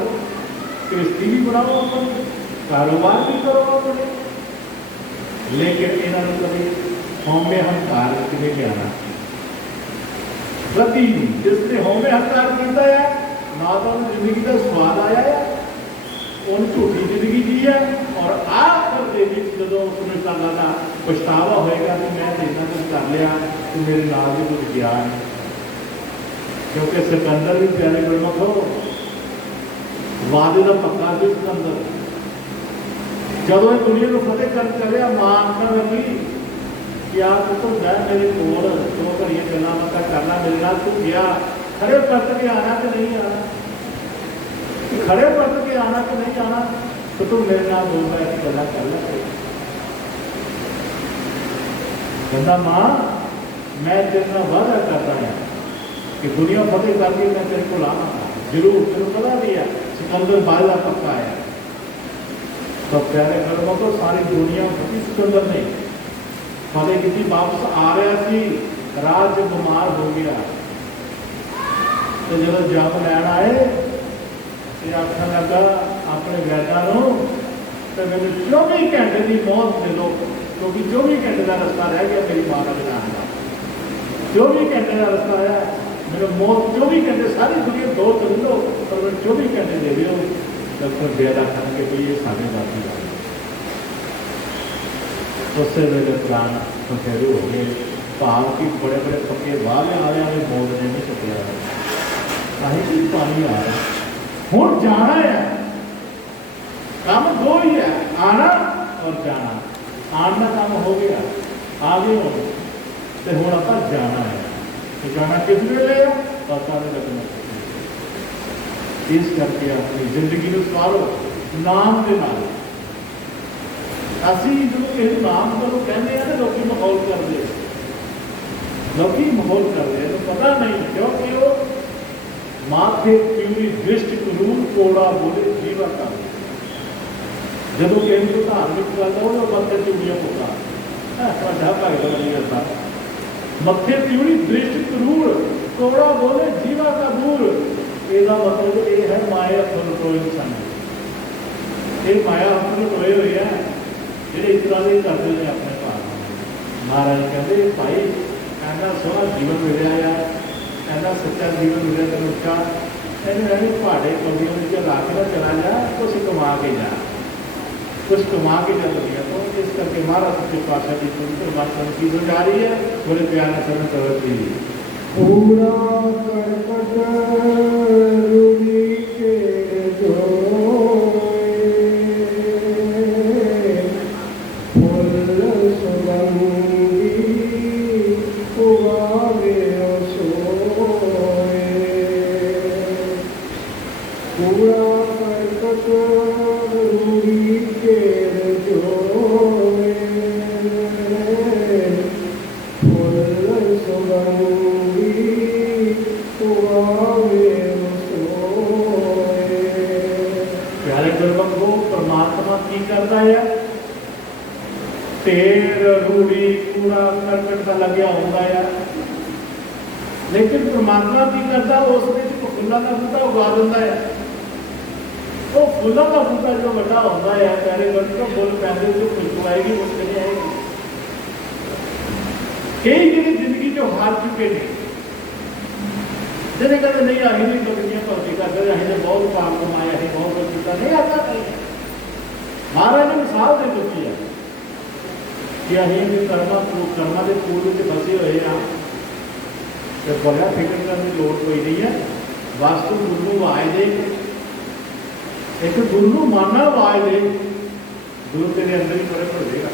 गृहस्थी भी बनाओ, अपने कारोबार भी करो अपने, लेकिन इन्होंने कभी हौमे हंकार किए लिया प्रति जिसने हौमे हंकार किया है ना तो जिंदगी का स्वाद आया है, उन झूठी जिंदगी जी है और आखिर के जो उसमें का पछतावा होएगा कि मैं इतना कुछ कर लिया तो मेरे नाल भी कुछ गया है। क्योंकि सिकंदर भी प्यारे गुरमुख हो वादे का पक्का से सिकंदर, जब दुनिया को फतेह कर चलिया मां आखन लगी कि आ पुत्र मैं मेरे कोल 2 घड़ियां गल्लां बातां करना मेरे नाल, तू गया खड़े परत के आना कि नहीं आना, खड़े परत के आना कि नहीं आना, तो तू मेरे नाल 2 बैठ के गल्लां कर ले। कहता मां मैं तेरे नाल वादा करता है कि दुनिया फतेह करके मैं तेरे को आवांगा जरूर, तेरे पता भी है सिकंदर बाला पक्का है। तो प्यारे कर्मों को सारी दुनिया फतेह सिकंदर ने फतेह की, वापस आ रहा सी राज बीमार हो गया, तो जो जब लैन आए तो आखन लगा अपने वैदा तो मैंने 24 घंटे की मौत दे दो, क्योंकि 24 घंटे का रस्ता रह गया मेरी मां का जनाने का, 24 घंटे का रस्ता है मेरे मौत, 24 घंटे सारी दुनिया 2 चल लो पर मैं 24 घंटे दे दो। डॉक्टर बेदा करके कोई ये साढ़े बाकी उस वेले प्राण पखेरू हो गए, भाव की बड़े बड़े पक्के वाले आ रहे हैं, मौत ने नहीं छुपया कहीं पानी आ रहा। हूँ जाना है, काम 2 ही है, आना और जाना। आना काम हो गया, आगे हो तो हूँ आप जाना है, तो जाना किस वेले है पता नहीं लगना। इस करके अपनी जिंदगी को सवारो नाम के नाल। असी जो ये नाम करो कहने हैं ना, लोग माहौल कर दे, लोग माहौल कर दे, तो पता नहीं क्योंकि वो माथे पीली दृष्टि क्रूर कोड़ा बोले जीवा का जो कहते को धार्मिक करता वो मत्थे चूड़ियां होता मत्थे पीली दृष्टि क्रूर कोड़ा बोले जीवा का दूर। ਇਹਦਾ मतलब ये है माया फल टोए सन, ये माया फल टोए हुए हैं ਜਿਹੜੇ इस तरह के करते हैं अपने घर। महाराज कहते भाई ऐसा सोहना जीवन मिले यार, ऐसा सच्चा जीवन मिले तेन उसका ऐसे पहाड़े कौड़ियों में ला के ना चला जा, कुछ कमा के जा, कुछ कमा के जा दुनिया तो। इस करके महाराज सच्चे पातशाह की पवित्र बात की हो जा रही है, बड़े प्यार से तरफ दी पूरा करकट रूड़ी के जोए, फूल सुगंधी उगावे सोए। पूरा करकट रूड़ी के जोए, फूल सुगंधी प्यारे गुरबख को परमात्मा की करता है, ढेर रूढ़ी कूड़ा करकट का लग्या होता है, लेकिन परमात्मा की करता उस फुलों का बूटा उगा देता है। वो फुलों का बूटा जो बड़ा होता है प्यारे गुरबख फुल पैसे जो खुशबू आएगी वो नहीं आएगी। कई जिन्हें जिंदगी जो हार चुके हैं, जिन्हें कहते नहीं अं नहीं दुनिया भक्ति करते, अं ने बहुत पाप कमाया है, बहुत कुछ किया नहीं आता नहीं है। महाराज ने मिसाल दे दी है कि अं भी कर्मा के पूल में फसे हुए हाँ, तो बड़ा फिक्र करने की लोड़ कोई नहीं है। वास्तु गुरु आवाज दे, एक गुरु माना आवाज दे, गुरु तेरे अंदर ही फर्क पड़ जाएगा।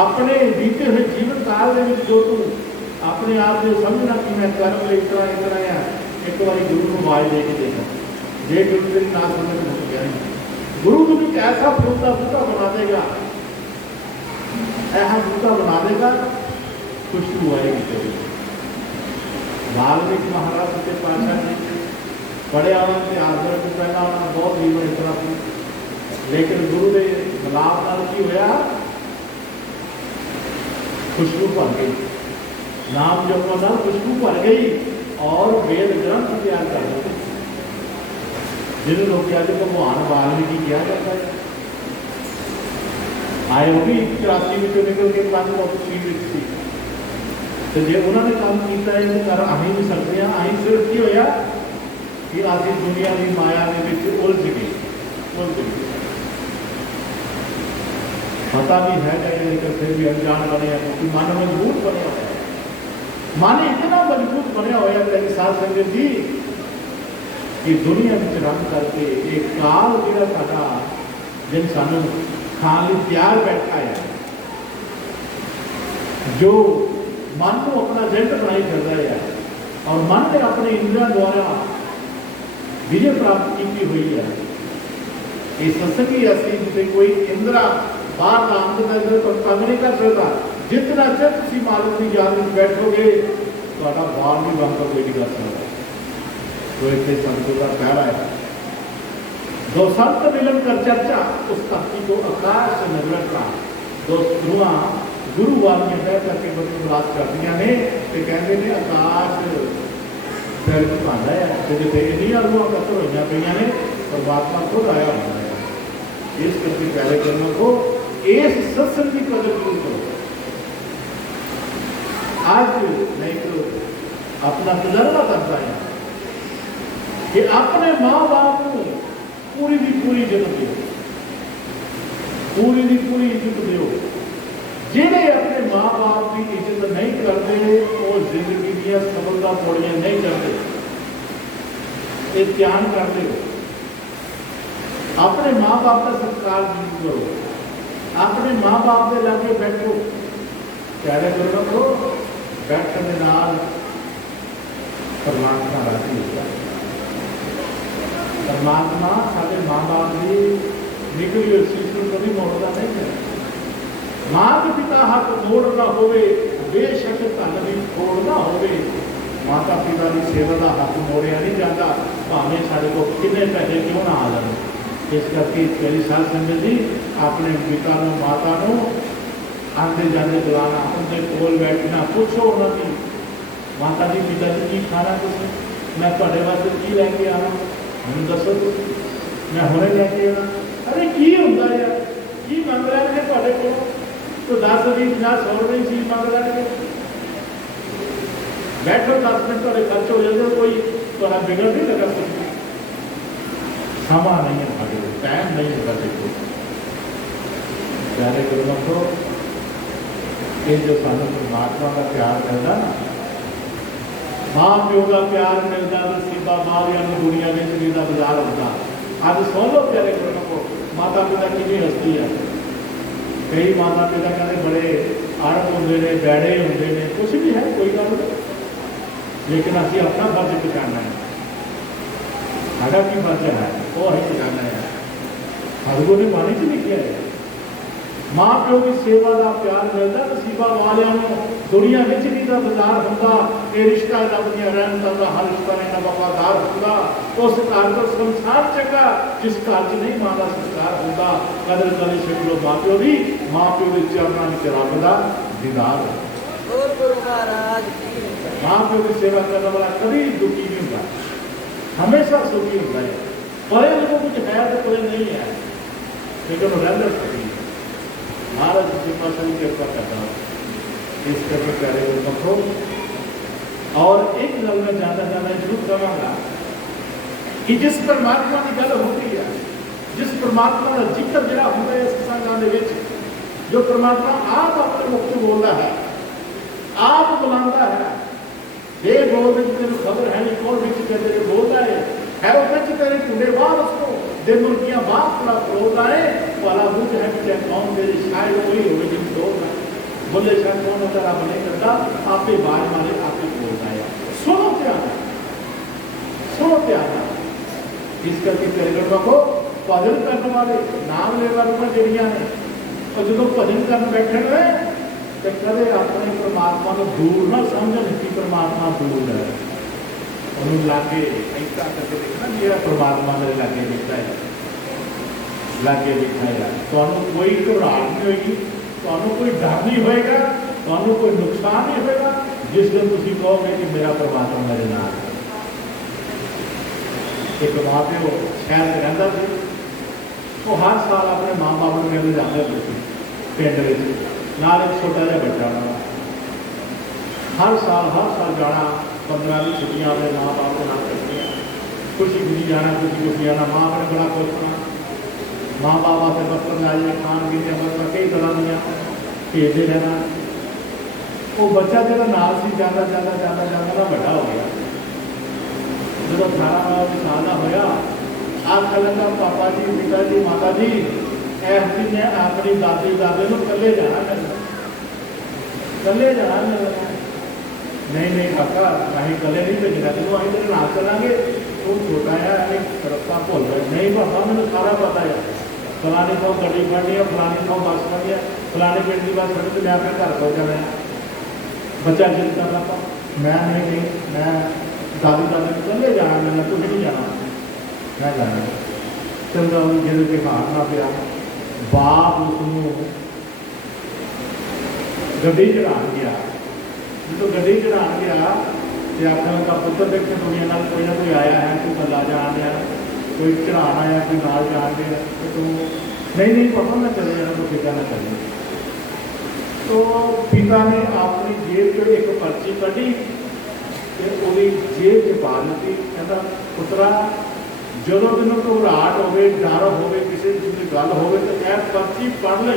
अपने बीते हुए जीवन काल में जो तू अपने आप को समझना कि मैं कर्म इस तरह है, एक बार गुरु को आवाज दे के देखा, जे गुरु तेरी ना समझ हो गया नहीं, गुरु तुझे ऐसा फूलता बूटा बना देगा, ऐसा बूटा बना देगा, खुशबू आएगी तेरी। वाल्मीकि महाराज सच्चे पातशाह ने पढ़े आना आदर को पहला आना बहुत जीवन इस तरह, लेकिन गुरु के मिलाप नाल की होया, खुशबू भर गई, नाम जपने नाल खुशबू भर गई और वेद ग्रंथ तैयार कर दिए, जिन्हें लोग आज भगवान वाल्मीकि किया जाता है। आए वो भी 84 में निकल के 5 तो जे उन्होंने काम किया है कर अं भी सकते हैं। अं सिर्फ की होया कि अभी दुनिया की माया के उलझ गई, पता भी है लेकिन फिर भी अनजान बने, क्योंकि मन मजबूत बने हुआ है, मन इतना मजबूत बने हुआ है तेरी साथ संगत जी कि दुनिया में रंग करके एक काल जो साडा जिन सानू खान लिए तैयार बैठा है, जो मन को अपना एजेंट बनाई करता है और मन ने अपने इंद्रियों द्वारा विजय प्राप्त की हुई है। ये सत्संगी ऐसी जिसे कोई इंद्रा बाहर का अंत पर तंग नहीं कर सकता। जितना चਿਰ ਤੁਸੀਂ मालिक की याद में बैठोगे तो बाहर नहीं बनता कोई नहीं कर सकता। तो इतने संतों का प्यारा है दो संत मिलन कर चर्चा उस धरती को आकाश से नजर का दो ध्रुआ गुरु वालियां बह करके बड़ी बात करदियां ने ते कहंदे ने आकाश फिर भांदा है ते जिथे इन्नियां रूहां कतर होईयां पईयां ने परमात्मा खुद आया होता है। इस करके पहले कर्मों को इस सत्संग की कदर जरूर करो। आज मैं तो अपना तजर्बा करता है कि अपने माँ बाप को पूरी की पूरी इज्जत दो, पूरी की पूरी इज्जत दो। जिन्हें अपने माँ बाप की इज्जत नहीं करते वो जिंदगी दी सफलता पौड़ियां नहीं करते। ये ध्यान कर लो। अपने माँ बाप का सत्कार करो, अपने माँ बाप के लागे बैठो, प्यारे गुरु करो बैठने नाल परमात्मा राजी होता है। परमात्मा साढ़े माँ बाप की निकली हुई चीज को कभी मोड़ता नहीं है। माता पिता हाथ मोड़ना होवे बेशक धन भी छोड़ना होवे माता पिता की सेवा का हाथ मोड़िया नहीं जाता भावें साढ़े को कितने पैसे क्यों ना आ जाए। इस करके मेरी साथ संगत जी अपने पिता को माता को आते जाते बुलाना उनके कोल बैठना पूछो उन्होंने माता जी पिता जी की खाना तुम मैं थोड़े वास्ते की लैके आना मैं दसो मैं हुणे लैके आना अरे की होंगे यार की मंग लैंगे थोड़े को तो 10 20 50 100 रुपये चीज मंग लैंगे बैठो 10 मिनट थोड़े खर्च हो जाते कोई थोड़ा बिगड़ नहीं लगा सकती। समा नहीं है हमारे टाइम नहीं होगा। देखो प्यारे गुरुमुखो ये जो सानू परमात्मा का प्यार मिलता ना माँ प्यो का प्यार मिलता नसीबा बालियां दुनिया में चीज का बाजार होता। अज सुन लो प्यारे गुरुमुखो माता पिता कितनी हस्ती है। कई माता पिता कहते बड़े अड़प होंगे ने बैड़े होंगे ने कुछ भी है कोई गल नहीं लेकिन असी अपना फर्ज पछाणना है। साडा की फर्ज है वो अं पछाणना है। सतगुरु ने बाणी च लिखिया है माँ प्यो की सेवा का प्यार मिलता नसीबा वालियां दुनिया में भी तो बाजार होंगे ये रिश्ता रब दियां रहमतां दा हर रिश्ता इन्ना वफादार होंगे उस घर तो संसार चंगा जिस घर च नहीं मां का संस्कार होंगे। कदर करी छड्डो माँ प्यो की माँ प्यो के चरणों में रब का दीदार माँ प्यो की सेवा करने वाला कभी दुखी नहीं होगा हमेशा सुखी होता है। परे को कुछ है तो परे नहीं है लेकिन रहना सही महाराज सिंहासन की कृपा करता इस करके प्यारे गुरुमुखो। और एक गल मैं जानना जरूर कहांगा कि जिस परमात्मा की गल होती है जिस परमात्मा का जिक्र जरा होता है सत्संगां दे विच जो परमात्मा आप अपने मुख से बोलता है आप बुलाता है ये बोल तेन खबर है नहीं कौन बिच तेरे बोलता है वो बिच तेरे टुंडे बाहर उसको दे मुर्गियां बाहर थोड़ा बोलता है वाला बुझ है कि चाहे कौन तेरी शायद कोई हो जिन बोलता है बोले शायद कौन होता रब नहीं करता आप ही बाज मारे आप ही बोलता है। सुनो त्याग इस करके तेरे को भजन करने वाले नाम लेने वाले जड़ियां ने और जो भजन कर बैठे हुए तो कदे अपने परमात्मा को दूर ना समझ कि परमात्मा दूर है उन्होंने लागे ऐसा करके देखना मेरा परमात्मा मेरे लागे बैठा है लागे बैठा है। तो कोई घबराहट नहीं होगी तो कोई डर नहीं होएगा तो कोई नुकसान नहीं होएगा जिस दिन तुम कहोगे कि मेरा परमात्मा मेरे नाल है। एक माँ प्यो शहर में रहता सी वो हर साल अपने माँ बाप को मिलने जाते थे पिंड में नाल एक छोटा जहा बच्चा होना हर साल जाना 15 की छुट्टियां अपने माँ बाप के नाम करती खुशी खुशी जाना खुशी आना माँ अपने बड़ा खुश होना माँ बाप वास्ते बर्तन लाइए खान पीने बर्तन कई तरह दियाँ भेजते रहना। वो बच्चा जो नाल से जाता ना बड़ा हो गया जो 18 साल का होया आख लगा पापा जी पिता जी माता जी ऐसी मैं अपनी दादी दादे को कले जाना कल्ले जाना नहीं नहीं काका अं कल्ले नहीं भेजना तेन अं तेरे नाल चलांगे तू छोटा है रस्ता भुल गए नहीं पापा मैंने सारा पता है फलानी थां गड्डी फड़नी है फलानी थां बस फड़नी है फलाने पिंड की बस फड़ी तो मैं अपने घर पहुँच जाना है बच्चा जिद कर रहा मैं नहीं मैं दादी दादी कल्ले जाना मैंने तुझे नहीं जाना मैं जाना चलता जिद के मारना पिया बाप उसनों गड्डी चढ़ान गया जो गड्डी चढ़ान गया तो आखिर का पुत्र देखे दुनिया नाल कोई ना कोई आया है कोई कला जान दिया कोई चढ़ान आया कोई नाल जान दिया तो तू नहीं पापा मैं चले जाना तो पिता ना चले तो पिता ने अपनी जेब चो एक पर्ची कढ़ी तो वो जेब च पा दी कहता पुत्रा जो तेन घबराहट हो डर हो किसी की गल हो तो यह पर्ची पढ़ ली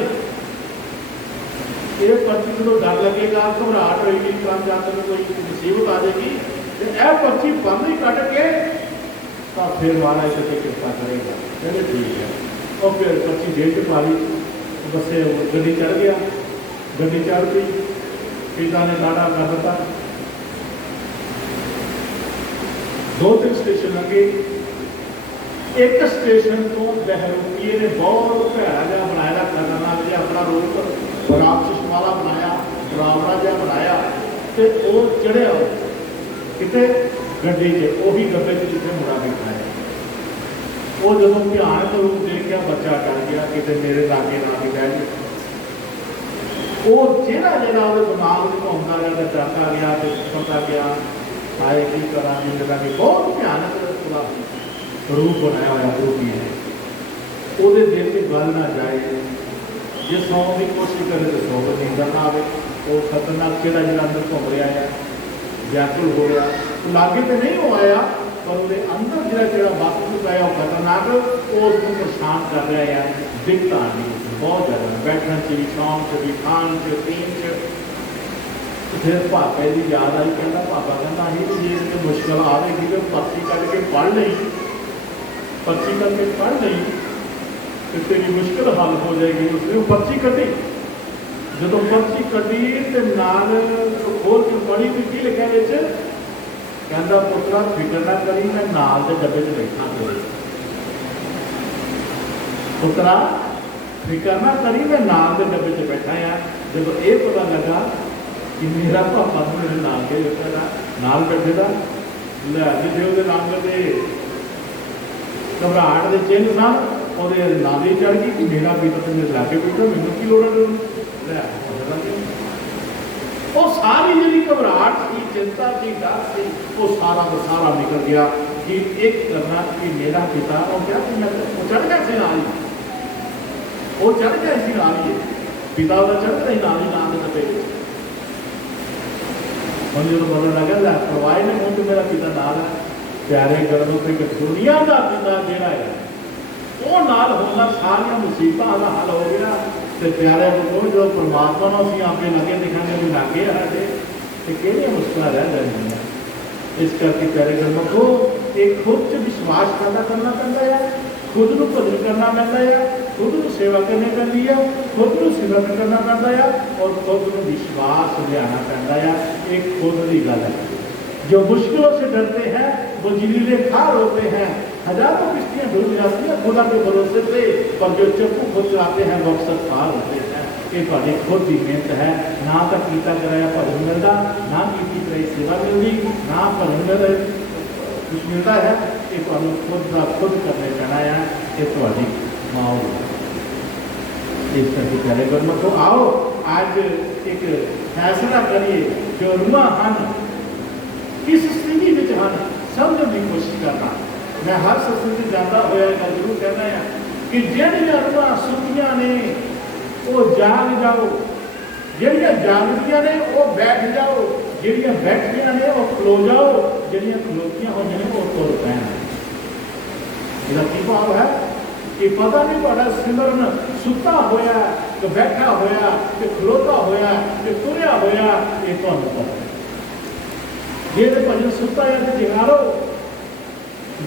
ये पर्ची जो डर लगेगा घबराहट होगी काम जाते में कोई मुसीबत आ जाएगी तो यह पर्ची बंद ही कट के तो फिर महाराज से कृपा करेगा चलो ठीक है और फिर पर्ची जेब च पा ली बसे गड्डी चढ़ गया गड्डी चढ़ गई पिता ने लाड़ा कर दिता 2-3 स्टेशन अगे एक स्टेशन तो बहरूपीए ने बहुत भैड़ा जहा बनाया खतरनाक जहा अपना रूप राक्षस वाला बनाया डरावना जहा बनाया तो वो चढ़िया कितने गड्डी च उही डब्बे च जिथे मुड़ा बैठा है वो जो भयानक रूप देखा बच्चा डर गया कितने मेरे लागे ना भी बह जाए वो जिहड़ा जिहड़ा वो दिमाग में घूमता गया डरता गया पता गया आए की करा मेरे लागे बहुत भयानक पूरा रूप बनाया हुआ रूपी है वो दिल की गल ना जाए जे सौ की कोशिश करे तो 100 को नींद ना आए वो खतरनाक किड़ा जो अंदर घूम रहा है व्याकुल हो रहा तो लागे तो नहीं हो आया पर वो अंदर जो बाथरूम पाया वो खतरनाक वो उसको परेशान कर रहा है दिक्कत आ रही बहुत ज़्यादा बैठने से भी शाम से भी खान से पीन से फिर पापे की याद आई कहना पापा कहना ही जी मुश्किल आएगी तो पर्ची कट के पढ़ ली पर्ची करके पढ़ ली तो तेरी मुश्किल हल हो जाएगी उसने पर्ची कटी जो पर्ची कटी तो नाल खोल के पढ़ी तो की लिखा कहता पुत्रा फिक्र ना करी मैं नाल के डब्बे च बैठा पुत्रा फिक्र ना करी मैं नाल के डब्बे च बैठा है जब ये पता लगा कि मेरा पापा मेरे नाल के नाल बैठे का लै जिसे रंग के घबराहट के चिन्ह सन और नाली चढ़ गई कि मेरा पिता तो मेरे लागे बैठा मैनू की लोड़ है वो सारी जी घबराहट थी चिंता थी डर थी वो सारा का सारा निकल गया कि एक करना कि मेरा पिता और क्या वो चढ़ गया सी नाली वो चढ़ गया सी नाली पिता का चढ़ गया नाली नाम के डब्बे हम जो पता लगा लै परवाह ने मुझ मेरा पिता नाल है प्यारे गलों से कि दुनिया का पिता जोड़ा है वो नाल होना सारिया मुसीबत का हल हो गया तो प्यारे बच्चों जो परमात्मा ने असं आपे लगे दिखाने भी लागे है तो कि मुश्किल रह जाए इस करके प्यारे गलों को एक खुद च विश्वास पैदा करना पैदा है खुद को भजन करना पैदा है खुद को सेवा करनी पैंती है खुद को सिमरन करना पैदा है और खुद को विश्वास लियाना पैदा है एक खुद की गल है जो मुश्किलों से डरते हैं वो जलीले खार होते हैं हजारों किश्तियां डूब जाती हैं खुदा के भरोसे से पर जो चप्पू खुद चलाते हैं वो अक्सर खार होते हैं ये थोड़ी खुद की मेहनत है ना तो कीता कराया भजन मिलता ना की कराई सेवा मिलती ना भजन मिल कुछ मिलता है ये खुद का खुद करने पैना है ये थोड़ी माँ इस करके पहले गुरमत तो आओ आज एक फैसला करिए जो रूह हैं किस स्थिति में समझने की कोशिश करना मैं हर सत्संग से जाता हुआ जरूर कहना है कि जड़िया रूह सुतियां ने वो जाग जाओ जड़िया जागदियां ने वो बैठ जाओ जड़िया बैठिया ने वो खलो जाओ जड़िया खलोतियां हो ने वो तुर पैन इसका की भाव है कि पता नहीं थोड़ा सिमरन सुता होया कि बैठा होया कि खलोता होया कि तुरया होया ये तो पता जे तो भजन सुता है तो जगा लो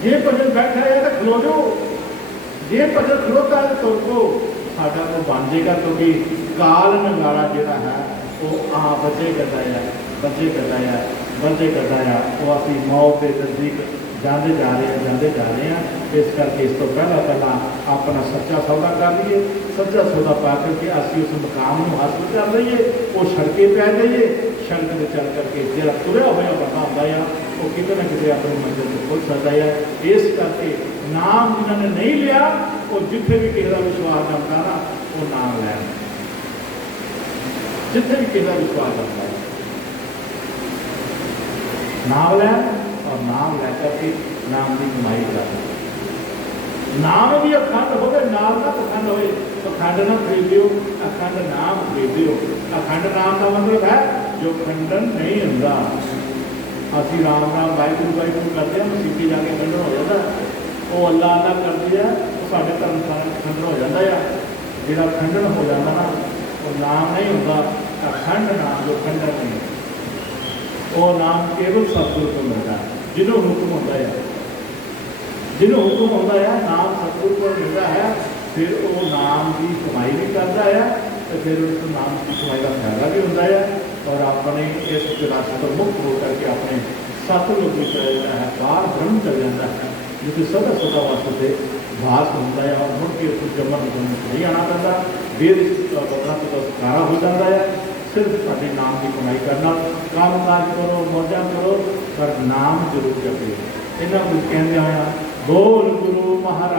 जे भजन बैठा है तो खलो जाओ जे भजन खलोता है तो तुर को साडा को बन जाएगा क्योंकि काल नगाड़ा जोड़ा है ਉਹ ਆ ਬੱਚੇ ਕਰਦਾ ਆ ਬੱਚੇ ਕਰਦਾ ਆ ਬੱਚੇ ਕਰਦਾ ਆ ਉਹ ਆਪਣੀ ਮੌਤ ਦੇ ਨਜ਼ਦੀਕ ਜਾਂਦੇ ਜਾ ਰਹੇ ਆ ਇਸ ਕਰਕੇ ਇਸ ਤੋਂ ਪਹਿਲਾਂ ਆਪਣਾ ਸੱਚਾ ਸੌਦਾ ਕਰ ਲਈਏ ਸੱਚਾ ਸੌਦਾ ਪਾ ਕਰਕੇ ਅਸੀਂ ਉਸ ਮੁਕਾਮ ਨੂੰ ਹਾਸਲ ਕਰ ਲਈਏ ਉਹ ਸੜਕੇ ਪੈ ਜਾਈਏ ਸੜਕ ਤੇ ਚੱਲ ਕਰਕੇ ਜਿਹੜਾ ਤੁਰਿਆ ਹੋਇਆ ਬੰਦਾ ਹੁੰਦਾ ਆ ਉਹ ਕਿਤੇ ਨਾ ਕਿਤੇ ਆਪਣੀ ਮੰਜ਼ਿਲ ਤੇ ਪਹੁੰਚ ਸਕਦਾ ਆ ਇਸ ਕਰਕੇ ਨਾਮ ਜਿਨ੍ਹਾਂ ਨੇ ਨਹੀਂ ਲਿਆ ਉਹ ਜਿੱਥੇ ਵੀ ਕਿਸੇ ਦਾ ਵਿਸ਼ਵਾਸ ਕਰਦਾ ਨਾ ਉਹ ਨਾਮ ਲੈਣ ਜਿੱਥੇ ਵੀ ਕਿਸੇ ਦਾ ਵਿਸ਼ਵਾਸ ਕਰਦਾ ਹੈ ਨਾਮ ਲੈਣ और नाम लेकर के नाम की कमाई कर नाम भी अखंड हो नाम ना अखंड हो अखंड ना खरीदो अखंड नाम खरीदो अखंड नाम का मतलब है जो खंडन नहीं होता असी राम राम वाहिगुरू वाहिगुरू करते हैं मसीती जाके खंडन हो जाता वो अल्लाह अल्लाह करती है वो साढ़े धर्म खंडन हो जाता है जो खंडन हो जाता ना वो नाम नहीं होता अखंड नाम जो खंडन नहीं वो नाम केवल सतगुरु को मिलता है जिन्हों हुक्म होता है जिन्हों हुक्म होता है नाम सतगुरु को मिलता है फिर वो नाम की कमाई भी करता है तो फिर उस नाम की कमाई का फायदा भी होता है और अपने इस विरासत तो मुक्त हो करके अपने सतलुग में चला जाता है बाहर ब्रह्म चल जाता है जिसे सदा सदा वास्ते भास होता है और मुड़ के उस जमन नहीं आना पड़ता वेद बदला तो सकारा हो जाता है सिर्फ साढ़े नाम की कमाई करना काम काज करो मौजा करो पर नाम जरूर जपो इन्हों कुछ कहते हुआ बोल गुरु महाराज